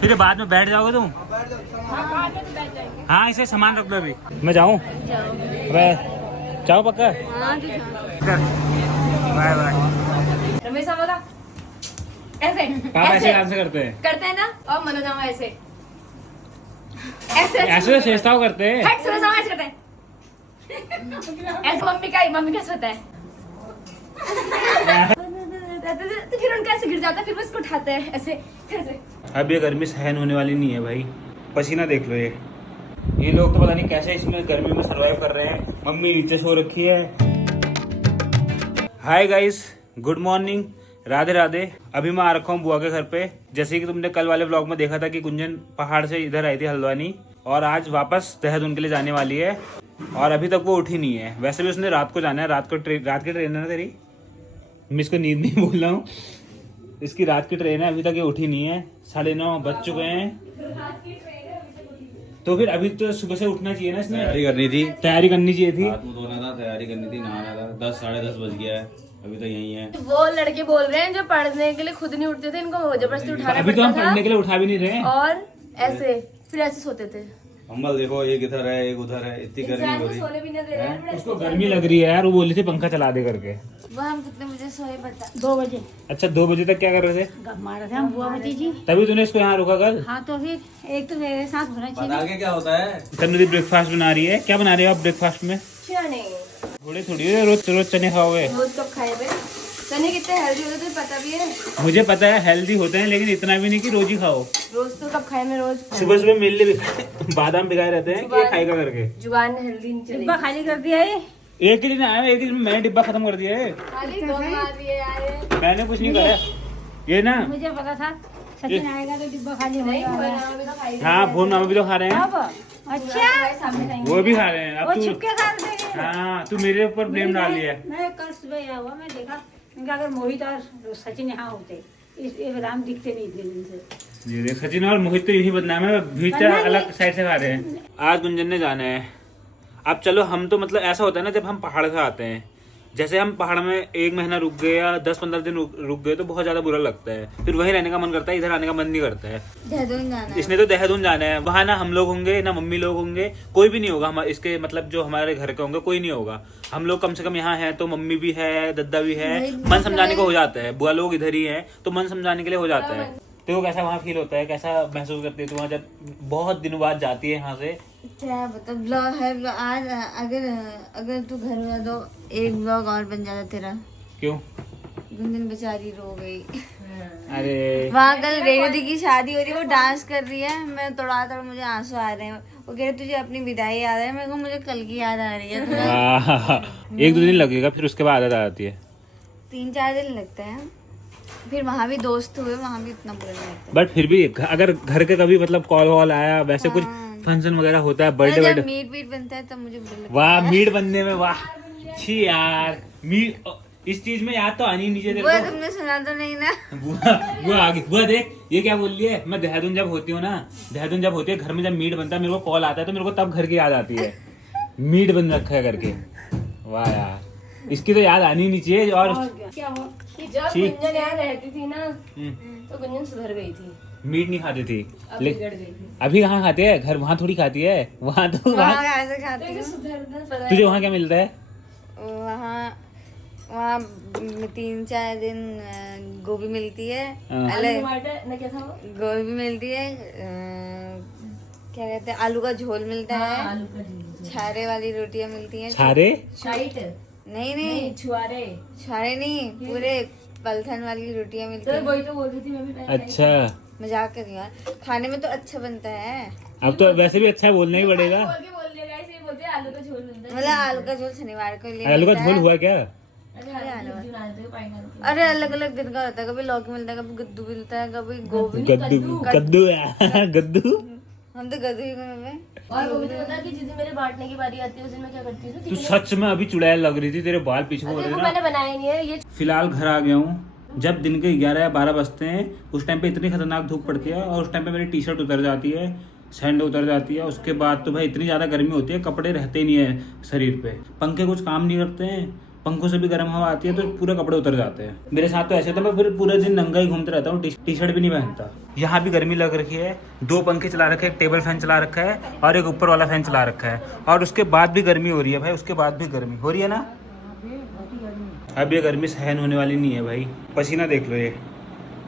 फिर बाद में बैठ जाओगे तुम? हाँ इसे सामान रख दो अभी। मैं जाऊँ? जाओ पक्का? Bye bye. रमेश बोला ऐसे ऐसे डांस करते हैं ना, और मनोजामा ऐसे ऐसे शेषताओ करते हैं। ऐसे करते हैं ऐसे। मम्मी कैसे होता है तो फिर उनका ऐसे गिर जाता है, फिर वो इसको उठाते हैं ऐसे फिर से। अब ये गर्मी सहन होने वाली नहीं है भाई, पसीना देख लो। ये लोग तो पता नहीं कैसे इसमें गर्मी में सरवाइव कर रहे हैं। मम्मी नीचे सो रखी है। Hi guys, good morning, Radhe Radhe. अभी मैं आ रखा हूँ बुआ के घर पे। जैसे कि तुमने कल वाले व्लॉग में देखा था कि गुंजन पहाड़ से इधर आई थी हल्द्वानी, और आज वापस देहरादून के लिए जाने वाली है। और अभी तक वो उठी नहीं है। वैसे भी उसने रात को जाना है, रात की ट्रेन है ना तेरी। मैं इसको नींद नहीं बोल रहा हूँ, इसकी रात की ट्रेन है। अभी तक ये उठी नहीं है, 9:30 बज चुके हैं। तो फिर अभी तो सुबह से उठना चाहिए ना, इसने तैयारी करनी चाहिए थी। हाथ मुंह धोना था, तैयारी करनी थी, नहाना था। 10 साढ़े 10 बज गया है, अभी तो यही है। वो लड़के बोल रहे हैं जो पढ़ने के लिए खुद नहीं उठते थे, इनको जबरदस्ती उठाना अभी तो हम पड़ता था। पढ़ने के लिए उठा भी नहीं रहे हैं। और ऐसे फिर ऐसे सोते थे। अम्बल देखो, एक इधर है एक उधर है, इतनी गर्मी इंसान हो को रही सोने भी नहीं दे रहे हैं। उसको गर्मी लग रही है यार, वो बोली थी पंखा चला दे करके। वो हम कितने बजे सोए बता? 2 बजे अच्छा 2 बजे तक क्या कर रहे थे? मारा था हम बुआ भतीजी जी। तभी तूने इसको यहाँ रोका कल? हाँ तो फिर एक तो मेरे साथ होना चाहिए। आगे क्या होता है? तन्नूरी ब्रेकफास्ट बना रही है। क्या बना रहे हो आप ब्रेकफास्ट में? चने थोड़ी थोड़ी रोज चने खाओगे? रोज कब खाए थे? चने कितने हेल्दी होते थे पता भी है? मुझे पता है हेल्दी होते हैं, लेकिन इतना भी नहीं कि रोज ही खाओ। रोज तो कब खाए? मैं रोज सुबह सुबह मेरे लिए बादाम भिगाए रहते हैं कि ये खाएगा करके। जुबान हेल्दी नहीं चलेगी। डिब्बा खाली कर दिया है। एक ही दिन आया, एक ही दिन में मैंने डिब्बा खत्म कर दिया है। खाली 2 मार दिए यार। मैंने कुछ नहीं करा ये ना। मुझे पता था सचिन आएगा तो डिब्बा खाली नहीं होगा। बनाना भी तो खाई। हाँ भून मामा भी तो खा रहे हैं। अब अच्छा सामने खाएंगे। वो भी खा रहे हैं। वो अब तू छुपके खा रहे थे। हाँ तू मेरे ऊपर ब्लेम डाल दिया। मैं कल सुबह आया हुआ, मैं देखा इनका अगर मोहित और सचिन यहाँ होते इस राम दिखते नहीं इतने दिन से। ये देख सचिन और मोहित तो यही बदनाम है, भीतर अलग साइड से खा रहे हैं। आज गुंजन ने जाना है। अब चलो हम तो मतलब ऐसा होता है ना, जब हम पहाड़ से आते हैं, जैसे हम पहाड़ में 1 महीना रुक गए या 10-15 दिन रुक गए तो बहुत ज्यादा बुरा लगता है। फिर वहीं रहने का मन करता है, इधर आने का मन नहीं करता है। देहरादून जाना है। इसने तो देहरादून जाना है। वहाँ ना हम लोग होंगे ना मम्मी लोग होंगे, कोई भी नहीं होगा। हम इसके मतलब जो हमारे घर के होंगे कोई नहीं होगा। हम लोग कम से कम यहाँ हैं तो मम्मी भी है, दद्दा भी है। मन समझाने को हो जाता है। बुआ लोग इधर ही है तो मन समझाने के लिए हो जाता है। तो कैसा वहाँ फील होता है, कैसा महसूस करती है तू वहाँ जब बहुत दिनों बाद जाती है यहाँ से? क्या बता, ब्लॉग है आज। अगर तू घर में तो एक ब्लॉग और बन जाता तेरा। क्यों? गुंजन बेचारी रो गई। अरे वहाँ कल रेणु की शादी हो रही है, वो डांस कर रही है। मैं तोड़ा मुझे आंसू आ रहे हैं। वो कह रहे तुझे अपनी विदाई याद है। मेरे को मुझे कल की याद आ रही है। 1-2 दिन लगेगा, फिर उसके बाद आदत आ जाती है। 3-4 दिन लगते हैं। फिर वहाँ भी दोस्त हुए, वहाँ भी इतना बुरा नहीं लगता। बट फिर भी अगर घर के कभी मतलब कॉल वॉल आया, वैसे कुछ फंक्शन वगैरह होता है, बर्थडे जब मीट बनता है तब मुझे बुरा लगता है। वाह मीट बनने में, वाह छी यार। मीट इस चीज में याद तो आनी नहीं चाहिए वो तेरे को। तुमने सुना तो नहीं ना? बुआ आगे, बुआ देख ये क्या बोल रही है। मैं देहरादून जब होती हूँ ना, देहरादून जब होती है, घर में जब मीट बनता है, मेरे को कॉल आता है तो मेरे को तब घर की याद आती है। मीट बन रखा है करके। वाह यार, इसकी तो याद आनी नहीं चाहिए। और क्या हुआ? जब गुंजन यहाँ रहती थी ना तो गुंजन सुधर गई थी, मीट नहीं खाती थी। अब बिगड़ गई थी। अभी कहाँ खाते हैं? घर वहाँ थोड़ी खाती है। वहाँ तो वहाँ ऐसे खाते हैं। सुधरना पड़ा। तुझे वहाँ क्या मिलता है? वहाँ 3-4 दिन गोभी मिलती है। अलग टमाटर ना क्या था वो? गोभी मिलती है। क्या कहते हैं, आलू का झोल मिलता है। आलू का झोल। छारे वाली रोटियां मिलती हैं। छारे? शाइट नहीं छुआरे। छारे नहीं, पूरे पलथन वाली रोटियां मिलती तो हैं। वही तो बोल रही थी मैं भी पहले। अच्छा, मजाक कर रही हूँ यार, खाने में तो अच्छा बनता है। अब तो वैसे भी अच्छा बोलना ही पड़ेगा। बोल दिया गाइस, ये बोलते हैं आलू का झोल मिलता है। मतलब आलू का झोल शनिवार को ले आलू का मिलता झोल है। हुआ क्या? अरे आलू का झोल आते हैं पाइनएप्पल। अरे अलग अलग दिन का होता है, कभी लौकी मिलता है, कभी कद्दू मिलता है, कभी गोभी। गद्दू गद्दू यार, गद्दू। हम तो कद्दू ही में। और वो भी तो पता है कि जिस दिन मेरे बांटने की बारी आती है उस दिन मैं क्या करती हूँ? तू सच में अभी चुड़ैल लग रही थी, तेरे बाल पीछे हो रहे देखो हैं ना। मैंने बनाया नहीं है ये। फिलहाल घर आ गया हूँ। जब दिन के 11 या 12 बजते हैं उस टाइम पे इतनी खतरनाक धूप पड़ती है, और उस टाइम पे मेरी टी शर्ट उतर जाती है, सैंड उतर जाती है। उसके बाद तो भाई इतनी ज़्यादा गर्मी होती है, कपड़े रहते ही नहीं है शरीर पे। पंखे कुछ काम नहीं करते हैं, पंखों से भी गर्म हवा आती है तो पूरे कपड़े उतर जाते हैं। मेरे साथ तो ऐसे होता है, मैं फिर पूरे दिन नंगा ही घूमते रहता हूँ, टी शर्ट भी नहीं पहनता। यहाँ भी गर्मी लग रखी है, 2 पंखे चला रखे हैं, एक टेबल फैन चला रखा है और एक ऊपर वाला फैन चला रखा है, और उसके बाद भी गर्मी हो रही है भाई, उसके बाद भी गर्मी हो रही है ना। अब ये गर्मी सहन होने वाली नहीं है भाई। पसीना देख लो, ये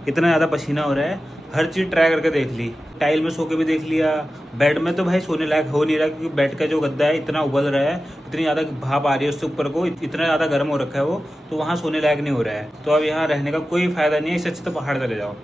इतना ज़्यादा पसीना हो रहा है। हर चीज़ ट्राई करके देख ली, टाइल में सो के भी देख लिया, बेड में तो भाई सोने लायक हो नहीं रहा, क्योंकि बेड का जो गद्दा है इतना उबल रहा है, इतनी ज़्यादा भाप आ रही है उससे ऊपर को, इतना ज़्यादा गर्म हो रखा है वो, तो वहाँ सोने लायक नहीं हो रहा है। तो अब यहाँ रहने का कोई फ़ायदा नहीं है, इससे अच्छा तो पहाड़ चले जाओ।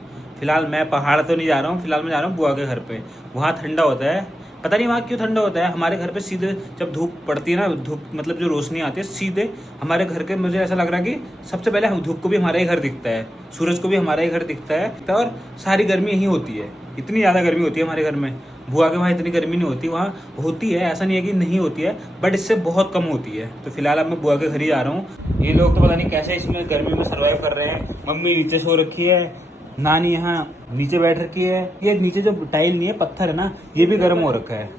फिलहाल मैं पहाड़ तो नहीं जा रहा हूँ, फिलहाल मैं जा रहा हूँ बुआ के घर पे। वहाँ ठंडा होता है, पता नहीं वहाँ क्यों ठंडा होता है। हमारे घर पे सीधे जब धूप पड़ती है ना, धूप मतलब जो रोशनी आती है सीधे हमारे घर के, मुझे ऐसा लग रहा है कि सबसे पहले हम धूप को भी हमारा ही घर दिखता है, सूरज को भी हमारा ही घर दिखता है, और सारी गर्मी यहीं होती है। इतनी ज़्यादा गर्मी होती है हमारे घर में। बुआ के वहाँ इतनी गर्मी नहीं होती, वहाँ होती है, ऐसा नहीं है कि नहीं होती है, बट इससे बहुत कम होती है। तो फिलहाल अब मैं बुआ के घर ही जा रहा हूँ। ये लोग तो पता नहीं कैसे इसमें गर्मी में सर्वाइव कर रहे हैं। मम्मी नीचे सो रखी है, नानी यहाँ नीचे बैठ रखी है। ये नीचे जो टाइल नहीं है, पत्थर है ना, ये भी गर्म हो रखा है,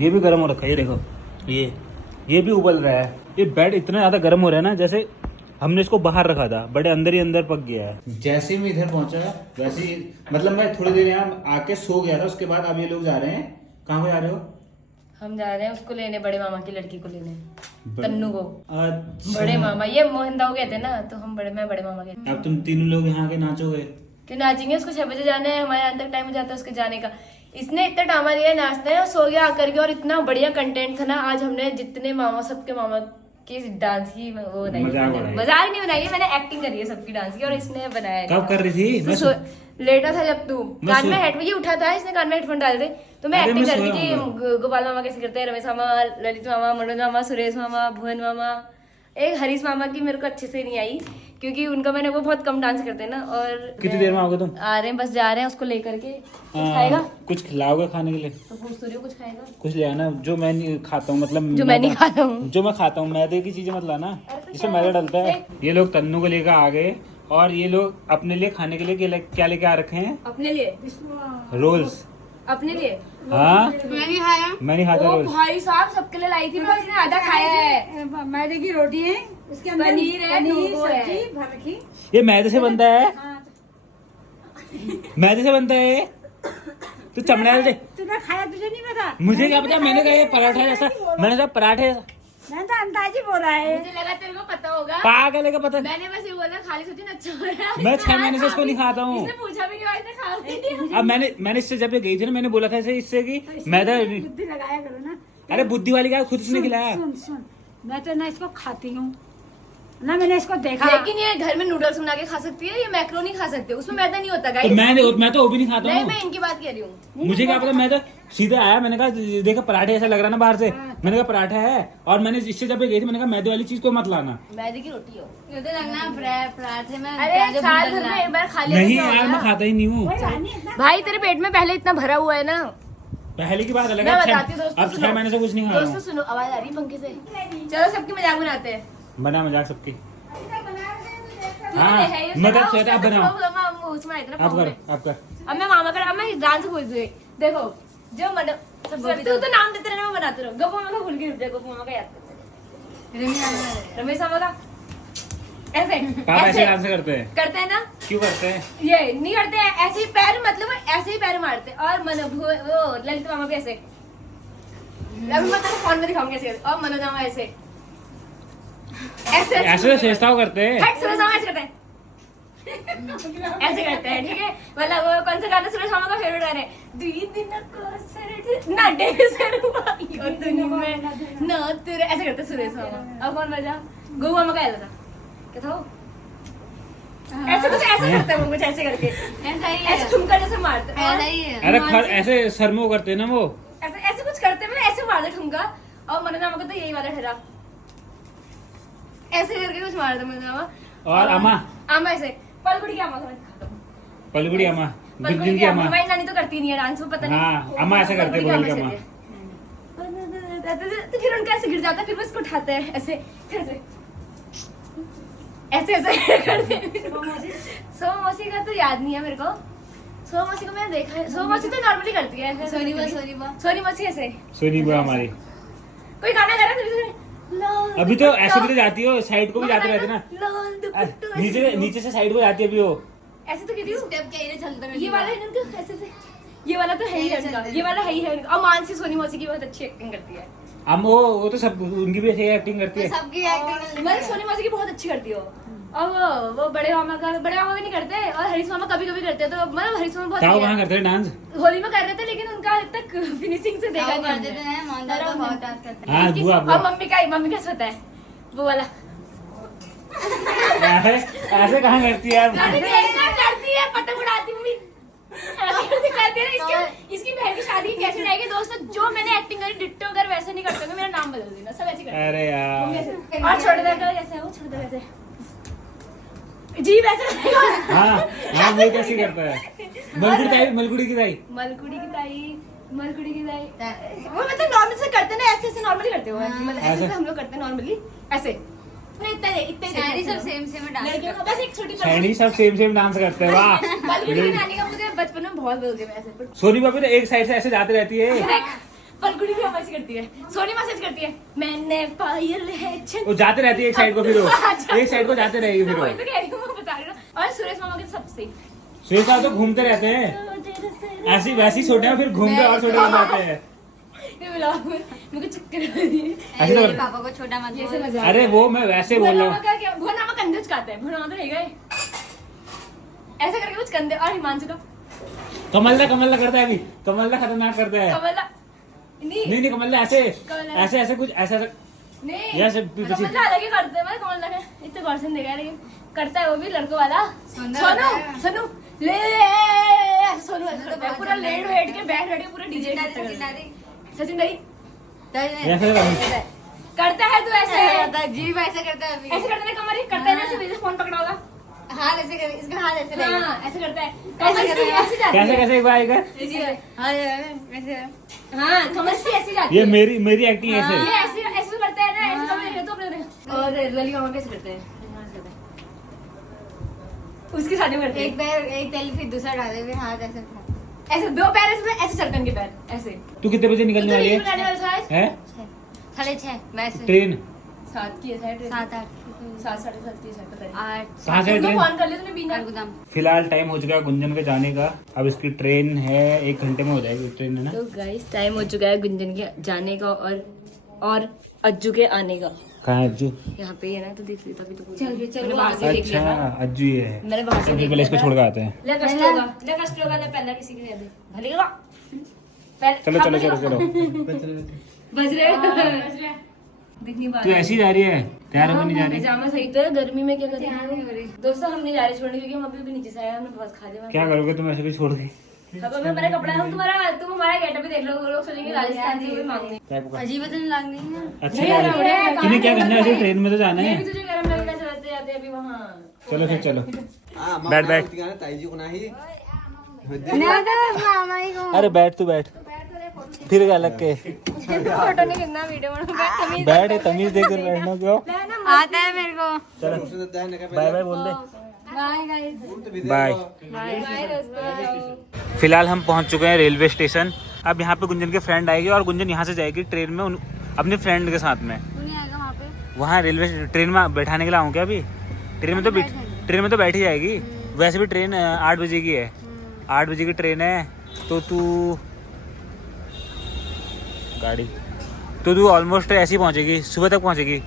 ये भी गर्म हो रखा है। ये देखो, ये भी उबल रहा है। ये बेड इतना ज़्यादा गर्म हो रहा है ना, जैसे हमने इसको बाहर रखा था, बड़े अंदर ही अंदर पक गया है। जैसे ही मैं इधर पहुंचा वैसे ही, मतलब मैं थोड़ी देर यहाँ आके सो गया था, उसके बाद अब ये लोग जा रहे हैं। कहाँ को जा रहे हो? हम जा रहे हैं उसको लेने, बड़े मामा की लड़की को लेने, तन्नू को। अच्छा। बड़े मामा, ये मोहन दाऊ कहते हैं ना, तो हम मैं बड़े मामा कहते हैं। अब तुम तीनों लोग यहाँ आके नाचोगे? क्यों नाचेंगे, उसको 6 बजे जाना है, हमारे अंदर टाइम हो जाता है उसके जाने का। इसने इतना टामा दिया नाचते हैं, सो गया आकर के, और इतना बढ़िया कंटेंट था ना आज। हमने जितने मामा, सबके मामा की डांस की वो नहीं, मजाक नहीं बनाई है, मैंने एक्टिंग करी है सबकी डांस की, और इसने बनाया। कब कर रही थी? तो लेटा था जब तू कान में हेडफोन, ये उठा था, इसने कान में हेडफोन डाल दे, तो मैं एक्टिंग कर रही थी कि गोपाल मामा कैसे करते हैं, रमेश मामा, ललित मामा, मनोज मामा, सुरेश मामा, भुवन मामा। एक हरीश मामा की मेरे को अच्छे से नहीं आई, क्योंकि उनका मैंने वो बहुत कम डांस करते हैं ना। और कितनी देर में आओगे तुम? आ रहे हैं, बस जा रहे हैं उसको लेकर के। कुछ खाएगा? कुछ खिलाओगे खाने के लिए? तो पूछ तो रही हो, कुछ खाएगा? कुछ ले आना जो मैं नहीं खाता हूँ, मतलब जो मैं नहीं खाता हूँ, जो मैं खाता हूँ, मैदे की चीजें मत लाना, इसमें मैदा डलता है। ये लोग तन्नू को लेकर आ गए, और ये लोग अपने लिए खाने के लिए क्या लेके आ रखे हैं? अपने लिए रोल्स। अपने लिए? हाँ, मैं नहीं खाया। मैं नहीं खाता ओ रोल्स। भाई साहब, सबके लिए लाई थी, बस इसने आधा खाया है। मैदे की रोटी है, उसके अंदर पनीर है, वो है। सब्जी भर रखी। ये मैदे से बनता है? मैदे से बनता है? तू चमड़ा दे। तूने खाया, तुझे नहीं पता? मुझे क्या पता, मैंने कहा ये पराठा जैसा, मैंने कहा पराठे जैसा। मैं तो अंदाजी बोला है। मुझे लगा तेरे को पता होगा, पागल है का पता। मैंने बस ये बोला, खाली सोची ना, अच्छा हो रहा है। मैं 6 महीने से इसको नहीं खाता हूँ। इसने पूछा भी क्यों, इसने खा लिया। अब मैंने इससे जब ये गई थी ना, मैंने बोला था इससे कि मैदा। बुद्धि लगाया करो ना। अरे बुद्धि वाली क्या, खुद उसने खिलाया। सुन, मैं तो ना इसको खाती हूँ ना, मैंने इसको देखा। लेकिन ये घर में नूडल्स बना के खा सकती है, ये मैक्रोनी खा सकती है, उसमें मैदा नहीं होता तो गाइस। मैं तो वो भी नहीं खाता नहीं, हूँ। मैं इनकी बात कह रही हूँ। मुझे क्या पता, मैं तो सीधे आया, मैंने कहा देखा पराठे ऐसा लग रहा ना बाहर से, मैंने कहा पराठा है, और मैंने इससे जब ये गई थी मैंने कहा मैदे वाली चीज को मत लाना। मैदे की रोटी हो। ये तो लगना पराठे में अरे प्याज साल भून भर रहा में है। एक बार खा लिया नहीं तो क्या यार, होगा? मैं खाता ही नहीं हूँ। भाई तेरे पेट में पहले इतना भरा हुआ है ना। पहले की बात अलग मैं है, बताती हूँ दोस्तों, अब 6 सुनो। महीने से कुछ नहीं खा रहा दोस्तों हूँ। सुनो, आवाज आ रही है पंखे से। चलो सबकी मजाक बनाते हैं। बना मजाक सबकी। तूने देखा है ये मैं सारा, तो सोचा आप उसका बनाओ। तो उसमें आया था ना आप पाँव कर, में। आप कर। अब मैं मामा कर, अब मैं डांस भूल गई। देखो जो तू तो नाम देते रहना, मैं बनाते रहो। गप्पू मामा का भूल गई, रुक गप्पू मामा का याद करते। रमेश मामा का ऐसे पापा ऐसे डांस करते हैं? करते हैं ना। क्यों करते हैं? ये नहीं करते हैं, ऐसे ही पैर, मतलब ऐसे ही पैर मारते हैं। और वो ललित मामा भी ऐसे। अभी मैं तेरे फोन में दिखाऊंगी ऐसे, और मनोज मामा ऐसे ऐसे ऐसे शेषताव करते हैं। हट, सुरेश मामा ऐसे करते हैं। ऐसे करते हैं, ठीक है। मतलब वो कौन सा गाना सुरेश मामा का फेवरेट गाना है? दुई दिन को सर ना डे सर हुआ यो दुनिया में ना तेरे, ऐसे करते हैं सुरेश मामा। अब कौन बजा? गो मामा का ऐसा था, क्या था वो? ऐसे कुछ ऐसे करते हैं वो, कुछ ऐसे करके ऐसा ही है, ऐसे ठुमका जैसे मारते हैं। ऐसा ही है। अरे ऐसे सर में वो करते हैं ना वो। ऐसे ऐसे कुछ करते हैं, मतलब ऐसे मारते ठुमका। और मनोज मामा को तो यही वाला ठहरा, ऐसे करके कुछ मारते मनोज मामा। और अम्मा, अम्मा ऐसे पलगुड़ी की अम्मा को पलगुड़ी अम्मा, पलगुड़ी गुज्जन की की अम्मा। अम्मा। हमारी नानी तो करती नहीं है डांस, वो पता नहीं। हाँ, अम्मा ऐसे करते हैं, पलगुड़ी बोल के अम्मा तो फिर उनका ऐसे गिर जाता है, फिर वो इसको उठाते हैं ऐसे, फिर ऐसे ऐसे करते हैं। सोमा मौसी का तो याद नहीं है मेरे को। सोमा मौसी को मैंने देखा है, सोमा मौसी तो नॉर्मली करती है। सोनी बा सोनी मौसी ऐसे। सोनी बुआ हमारी। कोई गाना गा रहा है अभी तो ऐसे भी तो जाती हो, साइड को भी जाते रहते ना, नीचे नीचे से साइड को जाती है अभी वो। ऐसे तो कहती हूँ स्टेप क्या ही चलता ये वाला है ना उनका, ऐसे से ये वाला तो है ही उनका, ये वाला है ही है उनका। और मानसी सोनी मौसी की बहुत अच्छी एक्टिंग करती है। हम वो तो सब उनकी भी ऐसी एक्टिंग करती है। सबकी एक्टिंग मतलब सोनी मौसी की बहुत अच्छी करती हो। और वो बड़े मामा भी नहीं करते, और हरीश मामा कभी कभी करते हैं। तो मतलब हरीश मामा बहुत ताऊ बढ़िया कहाँ है। करते हैं डांस? होली में कर रहे थे, लेकिन उनका अब तक फिनिशिंग से देखा कर नहीं देते हमने। हैं, मानदार तो बहुत डांस करते हाँ इसकी- बुआ और मम्मी का होता है वो वाला। ऐसे कहाँ करती है यार? करती है, पतंग उड़ाती मम्मी। करती है ना। इसकी बहन की शादी कैसे रहेगी दोस्तों? जो मैंने एक्टिंग करी डिट्टो अगर वैसे नहीं करते तो मेरा नाम बदल देना, सब ऐसे करते अरे यार हैं। और छोड़ दे जैसे है वो, छोड़ दे वैसे जी वैसे। हाँ हाँ वो कैसे करता है? मलकुड़ी की ताई मलकुड़ी की दाई वो मतलब नॉर्मल से करते ना, ऐसे नॉर्मली करते हो। मतलब ऐसे ऐसे? हम लोग करते हैं नॉर्मली ऐसे। इतने सारी सब सेम सेम डांस लड़कियों को बस एक छोटी सैनी सब सेम डांस करते हैं। वाह मलकुड़ी की नानी का मुझे बचपन में बहुत बोलते हैं ऐसे। सोनी बाबी तो एक साइड से ऐसे जाती रहती है। देख, मलकुड़ी भी आवाज करती है, सोनी मैसेज करती है मैंने पायल है वो जाती रहती है एक साइड को, फिर वो एक साइड को जाते रहेगी फिर वो। वही तो कह रही हूँ, मैं बता रही हूँ। और सुरेश मामा के सबसे सुरेश तो घूमते रहते हैं ऐसी वैसी छोटे हैं, फिर घूमते और छोटे हो जाते हैं। ये व्लॉग में मेरे को चक्कर आ रही है। ऐसे तो- मेरे पापा को छोटा मत ये बोल। से मजा अरे वो मैं वैसे बोल रहा भुवनामा हूँ। का क्या, भुवनामा कंधे उचकाते हैं, भुवनामा तो नहीं गए ऐसे करके कुछ कंधे। और हिमांशु का कमल्ला करता है अभी, कमल्ला खतरनाक करता है। कमला नहीं कमल्ला ऐसे कमल्ला- ऐसे ऐसे कुछ ऐसा नहीं ये सब पीछे- कमला अलग ही करते हैं। मैं कमला का इतने गौर से नहीं देखा है, लेकिन करता है वो भी लड़कों वाला। सुंदर सोनू होता है। सोनू ले सोनू ऐसे करता है, पूरा लेट वेट के बैठ बैठ के पूरा डीजे सचिन दाई ऐसे करता है तू ऐसे जीव ऐसे करता है अभी। ऐसे करता है कमर, करता है ना ऐसे फोन पकड़ा होगा। हाथ ऐसे कर, इसका हाथ ऐसे रहेगा। हाँ ऐसे करता है, ऐसे ऐसे करता है। ऐसे जाती कैसे है। कैसे एक बार आएगा? ऐसे हाँ कमर से ऐसे जाती ये है। मेरी एक्टिंग ऐसे। ये ऐसे ऐसे करता है ना, ऐसे तो अपने। और रली मामा कैसे करते हैं? उसकी शादी में करते हैं एक पैर एक तेल फिर दूसरा डाले फिर हाथ ऐसे उठा। ऐसे, दो पैर ऐसे ऐसे चलते उनके पैर ऐसे। तू कितने बजे निकलने वाली है? बनाने वाला था हैं? 6:30 वैसे ट्रेन 7 की है शायद। 7-8 7 साढ़े 7 की है शायद, पता नहीं। 8 कहाँ से तुमको ट्रेन? फोन कर लिया तूने बीना। गोदाम। फिलहाल टाइम हो चुका है गुंजन के जाने का। अब इसकी ट्रेन है 1 घंटे में हो जाएगी ट्रेन, है ना? तो गाइस टाइम हो चुका है गुंजन के जाने का और अज्जू के आने का। कहाँ है अज्जू? यहाँ पे है ना, तो देख लेता भी तो चल भी चल मैंने बाहर से देख लिया अच्छा था। अज्जू ये है। मैंने बाहर से सबसे देख पहले लिया इसको था। छोड़ के आते हैं। ले कष्ट होगा ले पहला किसी के दे भले का चलो चलो चलो चलो। बज रहे दिखनी बात तू ऐसी जा रही है, तैयार होकर नहीं जा रही? पैजामा सही तो है, गर्मी में क्या करेंगे दोस्तों? हम नहीं जा रहे छोड़ने, क्योंकि हम अभी भी नीचे से आए, हमने बहुत खा लिया। क्या करोगे तुम ऐसे भी छोड़ के? अब अभी हमारा कपड़ा है, तुम हमारा गेटअप भी देख लो, वो लोग सोचेंगे राजस्थान से भी मांगने। क्या पकड़? अजीब तो नहीं लगनी है। अच्छा लग रहा है। तुम्हें क्या करना है? ऐसे ट्रेन में तो जाना ये है। भी तुझे गर्म लगेगा चलाते जाते अभी वहाँ। चलो फिर चलो। बैठ बैठ। ताईजी को नाही ना तो मामा ही को अरे बैठ तू बैठ, फिर क्या लग के फोटो नहीं कितना वीडियो बना बैठ, तमीज देकर बैठना क्यों? आता है मेरे को। चलो बाय बाय बोल दे। Bye guys. बाय। बाय दोस्तों। फिलहाल हम पहुंच चुके हैं रेलवे स्टेशन। अब यहाँ पे गुंजन के फ्रेंड आएगी और गुंजन यहाँ से जाएगी ट्रेन में अपने फ्रेंड के साथ में। तू नहीं आएगा वहाँ पे? वहाँ रेलवे ट्रेन में बैठाने के लिए आऊँ क्या? अभी ट्रेन में तो बैठ ही जाएगी। वैसे भी ट्रेन 8 बजे की है, 8 बजे की ट्रेन है। तो तू ऑलमोस्ट ऐसी पहुँचेगी, सुबह तक पहुँचेगी।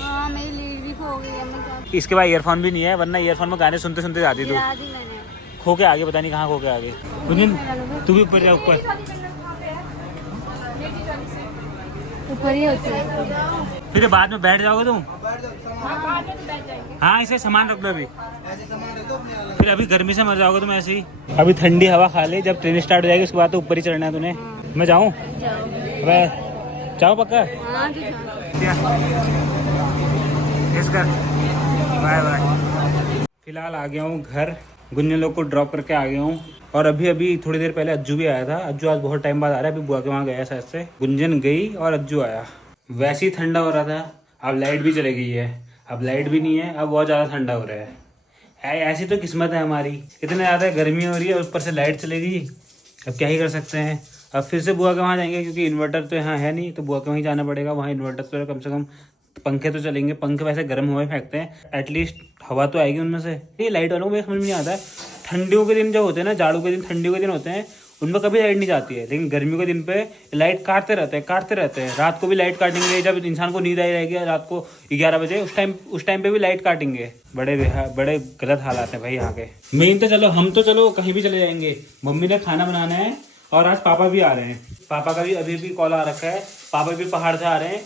हाँ मेरी लीड भी खो गई है। मैं क्या इसके बाद ईयरफोन भी नहीं है, वरना ईयरफोन में गाने सुनते सुनते जाती तू। गिरा दी मैंने। खो के आगे, पता नहीं कहाँ खो के आगे। गुंजन तू भी ऊपर जा, ऊपर ऊपर ही होती है। फिर बाद में बैठ जाओगे तुम। हाँ इसे सामान रख दो अभी, फिर अभी गर्मी से मर जाओगे तुम ऐसे ही। अभी ठंडी हवा खा ले, जब ट्रेन स्टार्ट हो जाएगी उसके बाद तो ऊपर ही चढ़ना है तूने। मैं जाऊँ? जाओ पक्का। हाँ तू जा। Bye bye. फिलहाल आ गया हूँ घर, गुंजन लोग को ड्रॉप करके आ गया हूँ। और अभी थोड़ी देर पहले अज्जू भी आया था। अज्जू आज बहुत टाइम बाद आ रहा है, अभी बुआ के वहाँ गया शायद से। गुंजन गई और अज्जू आया। वैसे ही ठंडा हो रहा था, अब लाइट भी चली गई है। अब लाइट भी नहीं है, अब बहुत ज़्यादा ठंडा हो रहा है। ऐसी तो किस्मत है हमारी, इतने ज़्यादा गर्मी हो रही है ऊपर से लाइट चलेगी। अब क्या ही कर सकते हैं। अब फिर से बुआ के वहाँ जाएंगे क्योंकि इन्वर्टर तो यहाँ है नहीं, तो बुआ के वहीं जाना पड़ेगा। वहाँ इन्वर्टर तो कम से कम पंखे तो चलेंगे, पंखे वैसे गर्म हवा फेंकते हैं, एटलीस्ट हवा तो आएगी उनमें से। ये लाइट वालों को मुझे समझ में नहीं आता है, ठंडियों के दिन जो होते हैं ना, जाड़ों के दिन, ठंडियों के दिन होते हैं, उनमें कभी लाइट नहीं जाती है, लेकिन गर्मियों के दिन पे लाइट काटते रहते हैं। रात को भी लाइट काटेंगे, जब इंसान को नींद आई रहेगी रात को 11 बजे, उस टाइम पे भी लाइट काटेंगे। बड़े गलत हालात हैं भाई यहाँ के। मेन तो चलो हम तो चलो कहीं भी चले जाएंगे, मम्मी ने खाना बनाना है और आज पापा भी आ रहे हैं। पापा का भी अभी कॉल आ रखा है, पापा भी पहाड़ से आ रहे हैं।